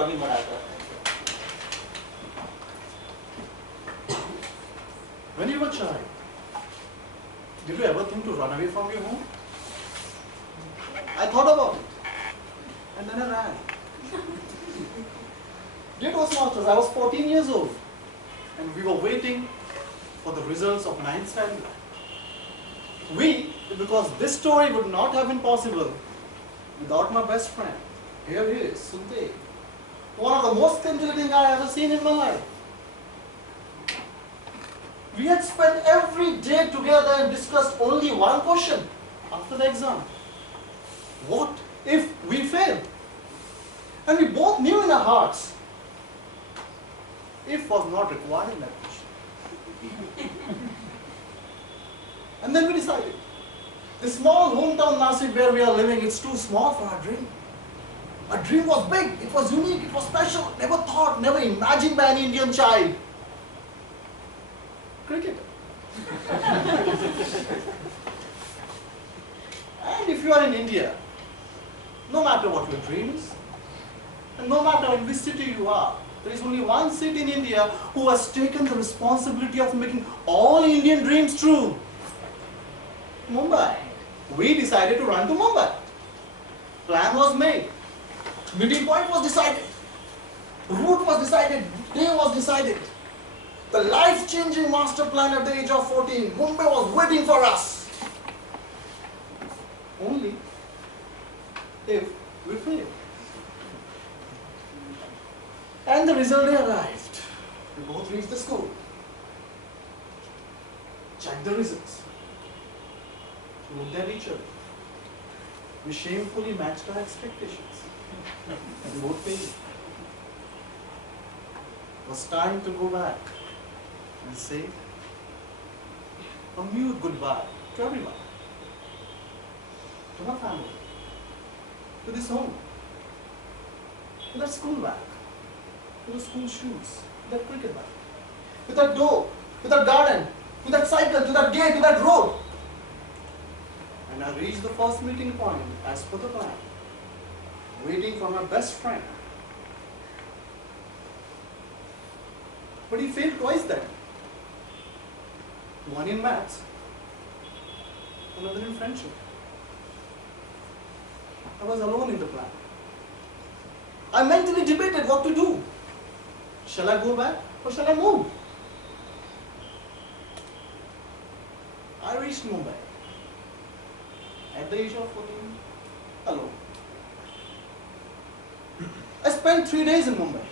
Praveen Wadalkar. When you were a child, did you ever think to run away from your home? I thought about it, and then I ran. Dear Toastmasters, I was 14 years old, and we were waiting for the results of 9th standard. Because this story would not have been possible without my best friend. Here he is, Sunte. One of the most intelligent I have ever seen in my life. We had spent every day together and discussed only one question after the exam. What if we fail? And we both knew in our hearts, if was not required in that question. And then we decided, the small hometown Nasik where we are living, it's too small for our dream. Our dream was big, it was unique, it was special, never thought, never imagined by an Indian child. Cricket. And if you are in India, no matter what your dream is, and no matter in which city you are, there is only one city in India who has taken the responsibility of making all Indian dreams true. Mumbai. We decided to run to Mumbai. Plan was made. Meeting point was decided. Route was decided. Day was decided. The life-changing master plan at the age of 14. Mumbai was waiting for us. Only if we failed. And the result day arrived. We both reached the school. Checked the results. Looked at each other. We shamefully matched our expectations. And both failed. It was time to go back and say a mute goodbye to everyone. To my family. To this home. To that school bag. To the school shoes. To that cricket bag. To that door. To that garden. To that cycle. To that gate. To that road. And I reached the first meeting point as per the plan, waiting for my best friend. But he failed twice then. One in maths, another in friendship. I was alone in the plan. I mentally debated what to do. Shall I go back or shall I move? I reached Mumbai. At the age of 14, alone. I spent 3 days in Mumbai.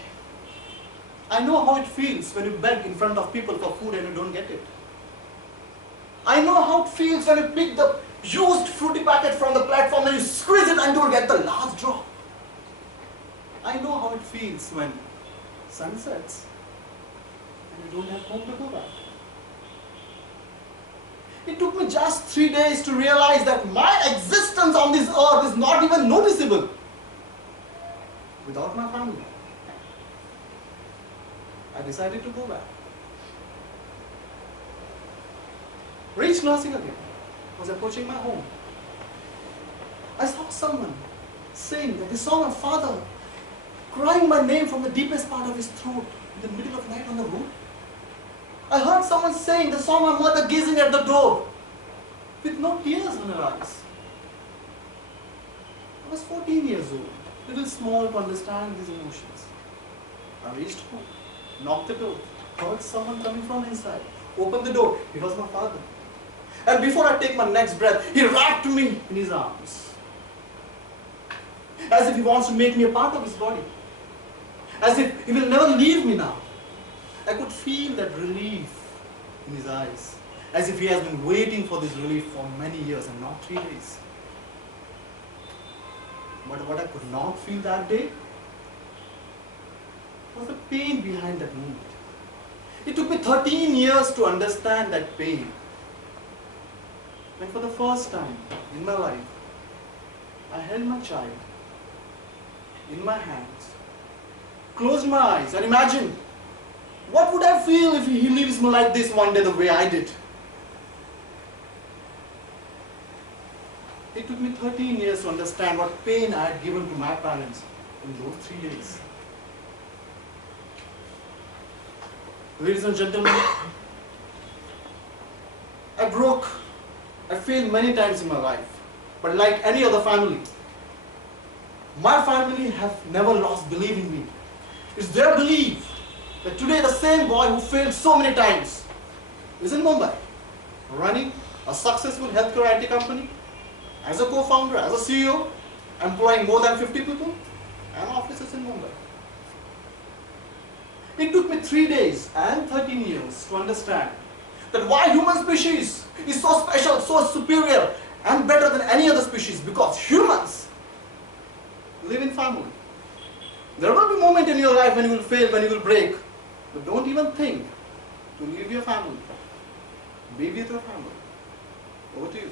I know how it feels when you beg in front of people for food and you don't get it. I know how it feels when you pick the used fruity packet from the platform and you squeeze it and don't get the last drop. I know how it feels when sun sets and you don't have home to go back. It took me just 3 days to realize that my existence on this earth is not even noticeable without my family. I decided to go back. Reached Nasik again. Was approaching my home. I saw someone saying that they saw my father crying my name from the deepest part of his throat in the middle of night on the road. I heard someone saying they saw my mother gazing at the door with no tears in her eyes. I was 14 years old, little small to understand these emotions. I reached home, knocked the door, heard someone coming from inside, opened the door. It was my father. And before I take my next breath, he wrapped me in his arms. As if he wants to make me a part of his body. As if he will never leave me now. I could feel that relief in his eyes, as if he has been waiting for this relief for many years and not 3 days. But what I could not feel that day was the pain behind that moment. It took me 13 years to understand that pain. When for the first time in my life, I held my child in my hands, closed my eyes and imagined, what would I feel if he leaves me like this one day the way I did? It took me 13 years to understand what pain I had given to my parents in those 3 days. Ladies and gentlemen, I failed many times in my life, but like any other family, my family have never lost belief in me. It's their belief that today the same boy who failed so many times is in Mumbai, running a successful healthcare IT company, as a co-founder, as a CEO, employing more than 50 people, and offices in Mumbai. It took me 3 days and 13 years to understand that why human species is so special, so superior, and better than any other species, because humans live in family. There will be a moment in your life when you will fail, when you will break, but don't even think to leave your family. Be with your family. Over to you.